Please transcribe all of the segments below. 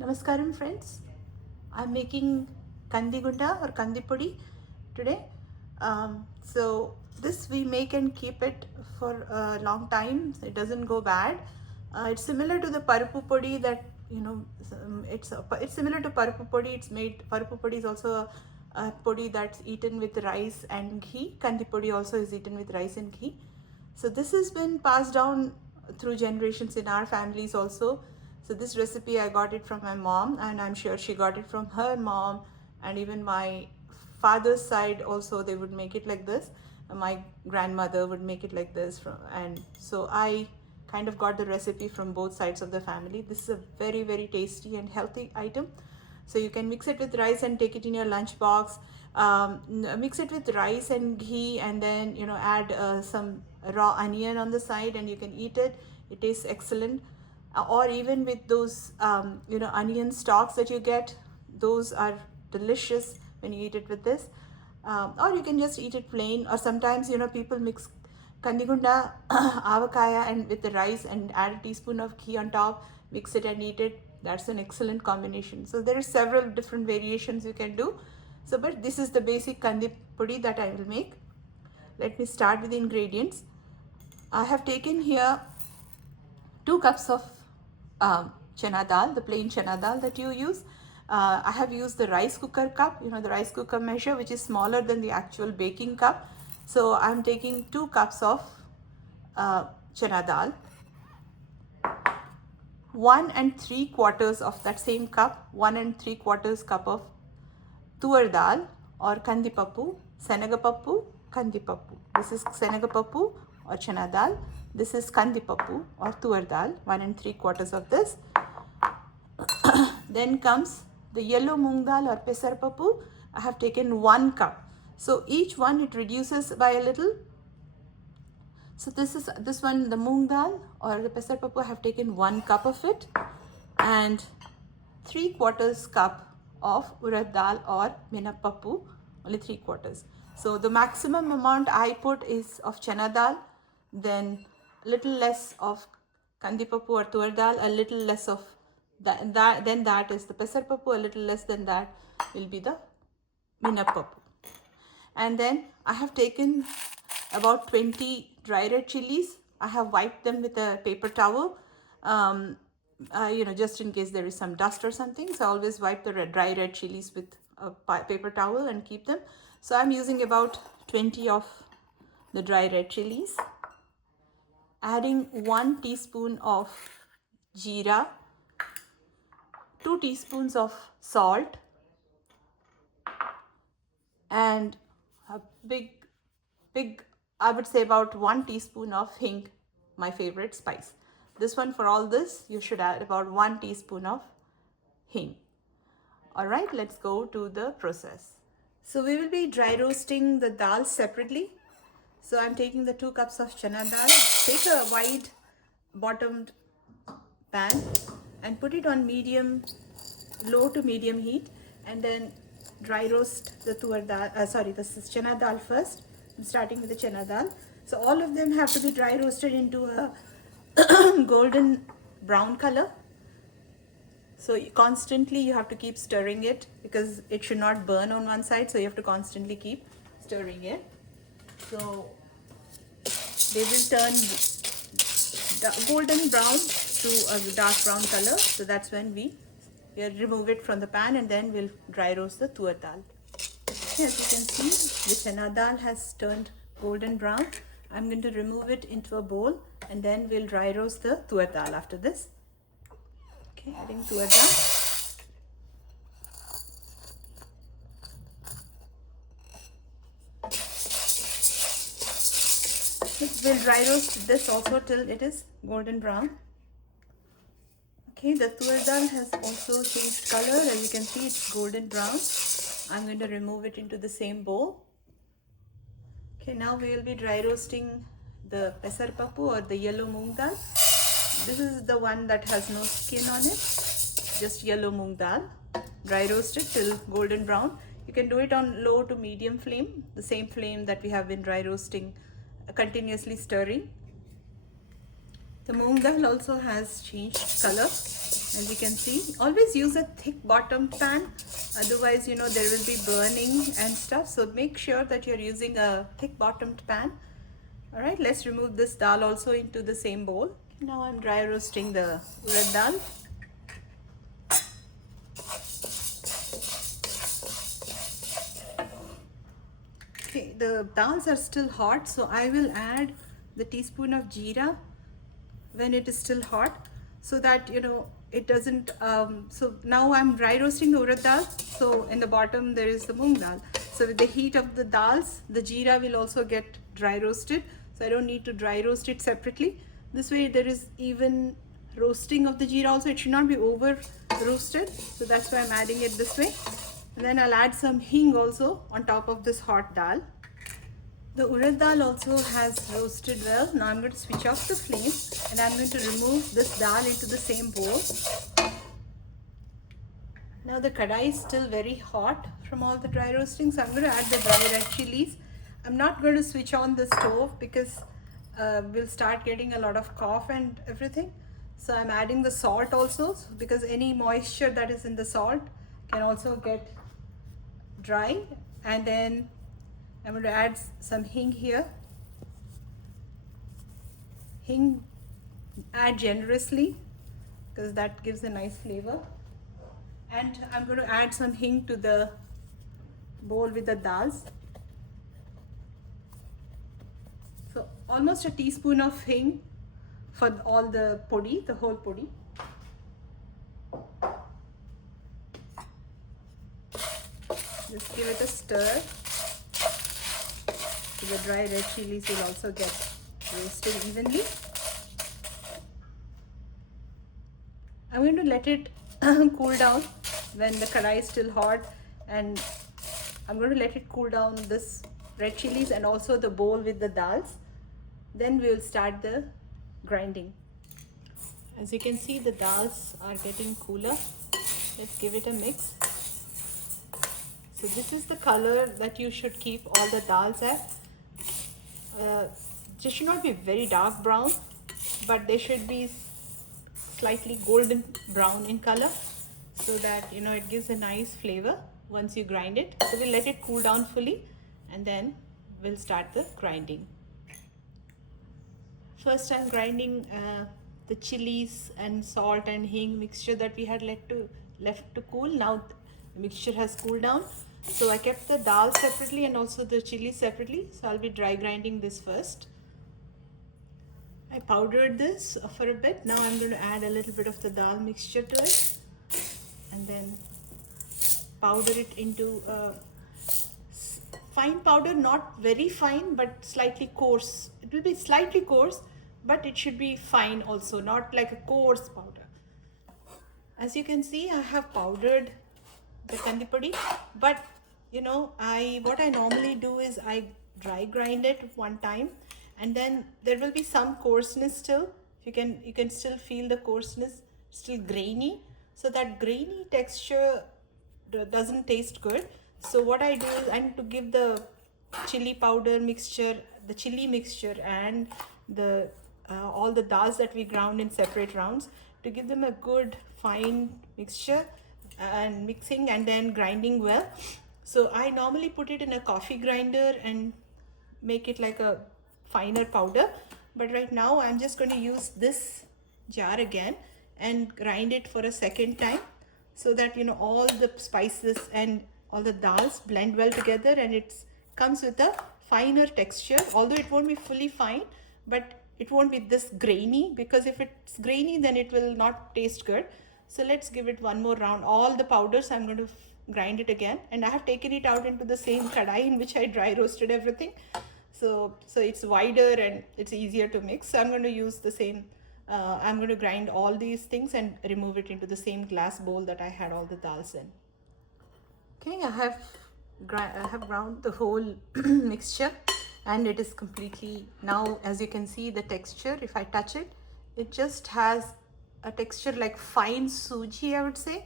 Namaskaram friends. I'm making Kandi Gunda or Kandi Podi today. So this we make and keep it for a long time. So it doesn't go bad. It's similar to the Parapu Podi that it's similar to Parapu Podi. It's made Parapu Podi is also a podi that's eaten with rice and ghee. Kandi Podi also is eaten with rice and ghee. So this has been passed down through generations in our families also. So this recipe I got it from my mom, and I'm sure she got it from her mom, and even my father's side also they would make it like this. My grandmother would make it like this and so I kind of got the recipe from both sides of the family. This is a very tasty and healthy item. So you can mix it with rice and take it in your lunch box. Mix it with rice and ghee, and then add some raw onion on the side, and you can eat it. It tastes excellent. Or even with those onion stalks that you get, those are delicious when you eat it with this. Or you can just eat it plain, or sometimes people mix kandigunda avakaya and with the rice and add a teaspoon of ghee on top, mix it and eat it. That's an excellent combination. So there are several different variations you can do. So but this is the basic kandi pudi that I will make. Let me start with the ingredients. I have taken here 2 cups of chana dal, the plain chana dal that you use. I have used the rice cooker cup, the rice cooker measure, which is smaller than the actual baking cup. So I'm taking 2 cups of chana dal. 1 and 3/4 of that same cup, 1 and 3/4 cup of tuar dal or kandipappu, senagapappu, kandipappu. This is senagapappu or chana dal. This is kandipappu or tuar dal, 1 and 3/4 of this. Then comes the yellow moong dal or pesarpappu. I have taken 1 cup. So each one it reduces by a little. So this one, the moong dal or the pesarpappu, I have taken 1 cup of it, and 3/4 cup of urad dal or minapappu, only 3/4. So the maximum amount I put is of chana dal, then little less of kandipappu or tuar dal, a little less of then that is the pesarpappu, a little less than that will be the minapappu. And then I have taken about 20 dry red chilies. I have wiped them with a paper towel, just in case there is some dust or something. So I always wipe the dry red chilies with a paper towel and keep them. So I'm using about 20 of the dry red chilies. Adding 1 teaspoon of jeera, 2 teaspoons of salt, and a big, I would say about 1 teaspoon of hing, my favorite spice. This one, for all this, you should add about 1 teaspoon of hing. All right, let's go to the process. So we will be dry roasting the dal separately. So I'm taking the 2 cups of chana dal. Take a wide bottomed pan and put it on low to medium heat, and then dry roast the this is chana dal first. I'm starting with the chana dal. So all of them have to be dry roasted into a golden brown color. So constantly you have to keep stirring it, because it should not burn on one side, so you have to constantly keep stirring it. So they will turn golden brown to a dark brown color. So that's when we'll remove it from the pan, and then we'll dry roast the tuar dal. Okay, as you can see, the chana dal has turned golden brown. I'm going to remove it into a bowl, and then we'll dry roast the tuar dal after this. Okay, adding tuar dal. We'll dry roast this also till it is golden brown. Okay, the tuar dal has also changed color. As you can see, it's golden brown. I'm going to remove it into the same bowl. Okay, now we will be dry roasting the pesarpappu or the yellow moong dal. This is the one that has no skin on it, just yellow moong dal. Dry roast it till golden brown. You can do it on low to medium flame, the same flame that we have been dry roasting, continuously stirring. The moong dal also has changed color. As you can see, always use a thick bottom pan, otherwise there will be burning and stuff, so make sure that you're using a thick bottomed pan. All right, let's remove this dal also into the same bowl. Now I'm dry roasting the urad dal. Okay, the dals are still hot, so I will add the teaspoon of jeera when it is still hot, so that it doesn't so now I'm dry roasting the urad dal, so in the bottom there is the moong dal, so with the heat of the dals the jeera will also get dry roasted, so I don't need to dry roast it separately. This way there is even roasting of the jeera also, it should not be over roasted, so that's why I'm adding it this way. And then I'll add some hing also on top of this hot dal. The urad dal also has roasted well. Now I'm going to switch off the flame and I'm going to remove this dal into the same bowl. Now the kadai is still very hot from all the dry roasting, so I'm going to add the dry red chilies. I'm not going to switch on the stove because we'll start getting a lot of cough and everything. So I'm adding the salt also, because any moisture that is in the salt can also get dry. And then I'm going to add some hing here. Hing, add generously because that gives a nice flavor. And I'm going to add some hing to the bowl with the dals. So almost a teaspoon of hing for all the podi, the whole podi. Just give it a stir. So the dry red chilies will also get roasted evenly. I'm going to let it cool down when the kadai is still hot, and I'm going to let it cool down, this red chilies and also the bowl with the dals. Then we will start the grinding. As you can see, the dals are getting cooler. Let's give it a mix. So this is the color that you should keep all the dals at. They should not be very dark brown, but they should be slightly golden brown in color, so that it gives a nice flavor once you grind it. So we'll let it cool down fully and then we'll start the grinding. First I'm grinding the chilies and salt and hing mixture that we had left to cool. Now the mixture has cooled down, so I kept the dal separately and also the chili separately, so I'll be dry grinding this first. I powdered this for a bit. Now I'm going to add a little bit of the dal mixture to it and then powder it into fine powder, not very fine but slightly coarse. It will be slightly coarse, but it should be fine also, not like a coarse powder. As you can see, I have powdered the kandi podi, but what I normally do is I dry grind it one time, and then there will be some coarseness still. You can still feel the coarseness, still grainy, so that grainy texture doesn't taste good. So what I do is, and to give the chili powder mixture, the chili mixture, and the all the dals that we ground in separate rounds, to give them a good fine mixture and mixing and then grinding well. So I normally put it in a coffee grinder and make it like a finer powder, but right now I'm just going to use this jar again and grind it for a second time, so that all the spices and all the dals blend well together and it comes with a finer texture. Although it won't be fully fine, but it won't be this grainy, because if it's grainy then it will not taste good. So let's give it one more round. All the powders I'm going to grind it again, and I have taken it out into the same kadai in which I dry roasted everything, so it's wider and it's easier to mix. So I'm going to use the same I'm going to grind all these things and remove it into the same glass bowl that I had all the dals in. Okay, I have ground the whole mixture, and it is completely, now as you can see the texture, if I touch it, it just has a texture like fine suji, I would say,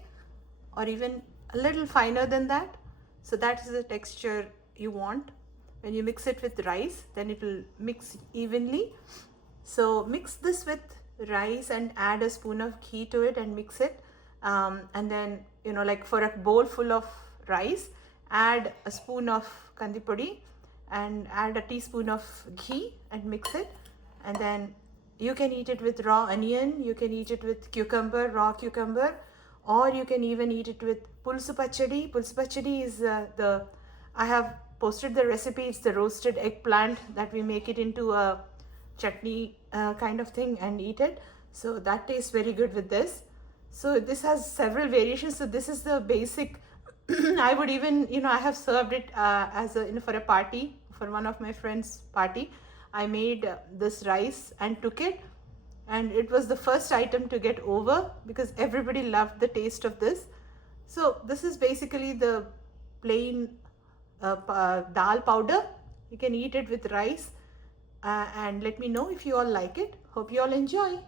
or even a little finer than that. So that is the texture you want. When you mix it with rice, then it will mix evenly. So mix this with rice and add a spoon of ghee to it and mix it. And then, like for a bowl full of rice, add a spoon of kandi podi and add a teaspoon of ghee and mix it. And then you can eat it with raw onion, you can eat it with cucumber, raw cucumber, or you can even eat it with pulsu pachadi. Pulsu pachadi is I have posted the recipe. It's the roasted eggplant that we make it into a chutney kind of thing and eat it. So that tastes very good with this. So this has several variations. So this is the basic. I would even, I have served it as a, for a party, for one of my friends' party. I made this rice and took it, and it was the first item to get over because everybody loved the taste of this. So this is basically the plain dal powder. You can eat it with rice, and let me know if you all like it. Hope you all enjoy.